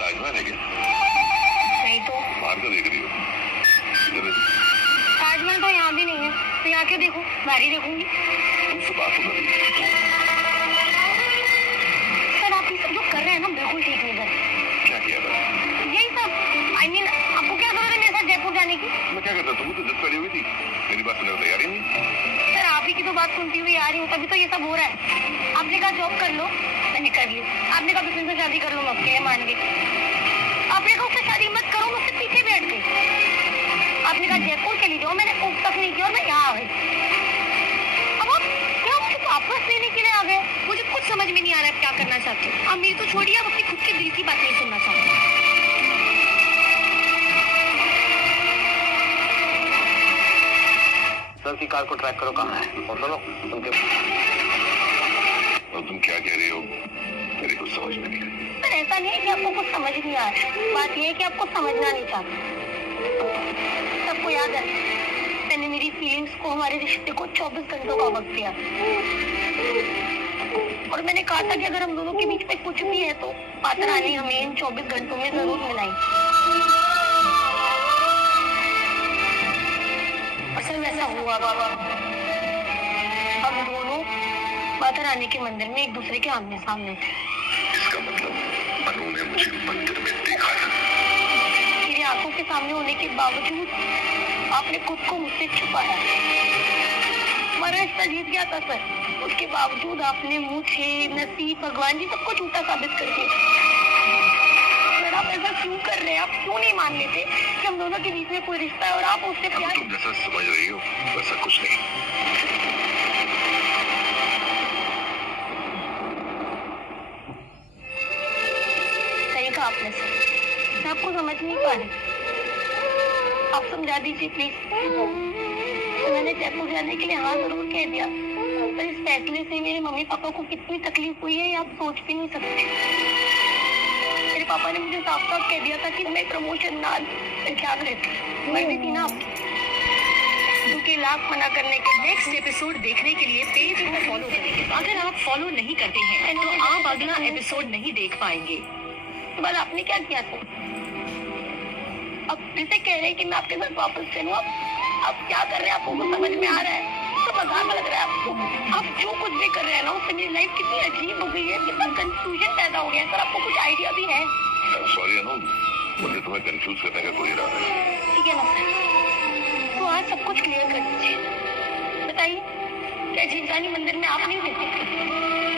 ताजमहल है क्या? नहीं तो बाहर का देख रही हो? इधर देखो। ताजमहल तो यहाँ भी नहीं है, तो यहाँ क्यों देखूं? बाहर ही देखूंगी। तुमसे बात हो रही है। सर आप ये सब जो कर रहे हैं ना बिल्कुल ठीक नहीं कर रहे। क्या किया था? यही सब I mean, आपको क्या जरूरत है मेरे साथ जयपुर जाने की? मैं क्या करता? तुम तो जिद पड़ी हुई थी, मेरी बात सुनने को तैयार ही नहीं। सर आप ही की तो बात सुनती हुई आ रही हूँ, तभी तो ये सब हो रहा है। आपने कहा जॉब कर लो, मैंने कर ली। आपने कहा किसी से शादी कर लो, मैं उसके लिए मान गई। आपने कहा उससे शादी मत करो, मुझसे पीछे बैठ गई। आपने कहा जयपुर चली जाओ, मैंने उस तक नहीं किया और मैं यहाँ आ गई। अब आप क्या मुझे वापस लेने के लिए आ गए? मुझे कुछ समझ में नहीं आ रहा है क्या करना चाहते हो। आप मेरी तो छोड़िए, आप अपनी खुद के दिल की बात नहीं सुनना चाहते। सर की कार को ट्रैक करो, कहाँ है? और सुनो, तुम क्या कह रही हो? मेरी कुछ समझ में नहीं आई। पर ऐसा नहीं है कि आपको कुछ समझ नहीं आ रहा, बात यह है कि आपको समझना नहीं चाहते। सबको याद है मैंने मेरी फीलिंग्स को, हमारे रिश्ते को 24 घंटों का वक्त दिया और मैंने कहा था कि अगर हम दोनों के बीच में कुछ भी है तो माता रानी हमें इन 24 घंटों में जरूर मिलाएंगी। असल में ऐसा हुआ बाबा, हम दोनों माता रानी के मंदिर में एक दूसरे के आमने सामने थे। इसका मतलब अनु ने मुझे मंदिर में देखा था। मेरी आंखों के सामने होने के बावजूद आपने खुद को मुझसे छुपाया। हमारा रिश्ता जीत गया था सर, उसके बावजूद आपने मुझे, नसीब, भगवान जी सबको झूठा साबित कर दिया। सर आप ऐसा क्यों कर रहे हैं? आप क्यों नहीं मान लेते कि हम दोनों के बीच में कोई रिश्ता है और आप उससे अब प्यार? तुम जैसा समझ रही हो वैसा कुछ नहीं। सही कहा आपने सर, मैं आपको समझ नहीं पा रही, आप समझा दीजिए प्लीज। तो मैंने जयपुर जाने के लिए हाँ जरूर कह दिया, पर इस फैसले से मेरे मम्मी पापा को कितनी तकलीफ हुई है ये आप सोच भी नहीं सकते। मेरे पापा ने मुझे साफ साफ कह दिया था कि मैं प्रमोशन ना ख्याल रहती, मर्जी थी ना आपकी। क्योंकि लाख मना करने के नेक्स्ट एपिसोड देखने के लिए पेज को फॉलो करें। अगर आप फॉलो नहीं करते हैं तो आप अगला एपिसोड नहीं देख पाएंगे। बाद आपने क्या किया था? अब फिर से कह रहे हैं कि मैं आपके साथ वापस चलूं। अब क्या कर रहे हैं? आपको कुछ समझ में आ रहा है? तो मजाक लग रहा है आपको? आप जो कुछ भी कर रहे हैं ना उससे मेरी लाइफ कितनी अजीब हो गई है, कितना कंफ्यूजन पैदा हो गया है। सर आपको कुछ आइडिया भी है? सॉरी अनु, मुझे तुम्हें कंफ्यूज करने का कोई इरादा नहीं। ठीक है ना सर, तो आज सब कुछ क्लियर कर दीजिए। बताइए क्या जीवदानी मंदिर में आप नहीं रहते थे?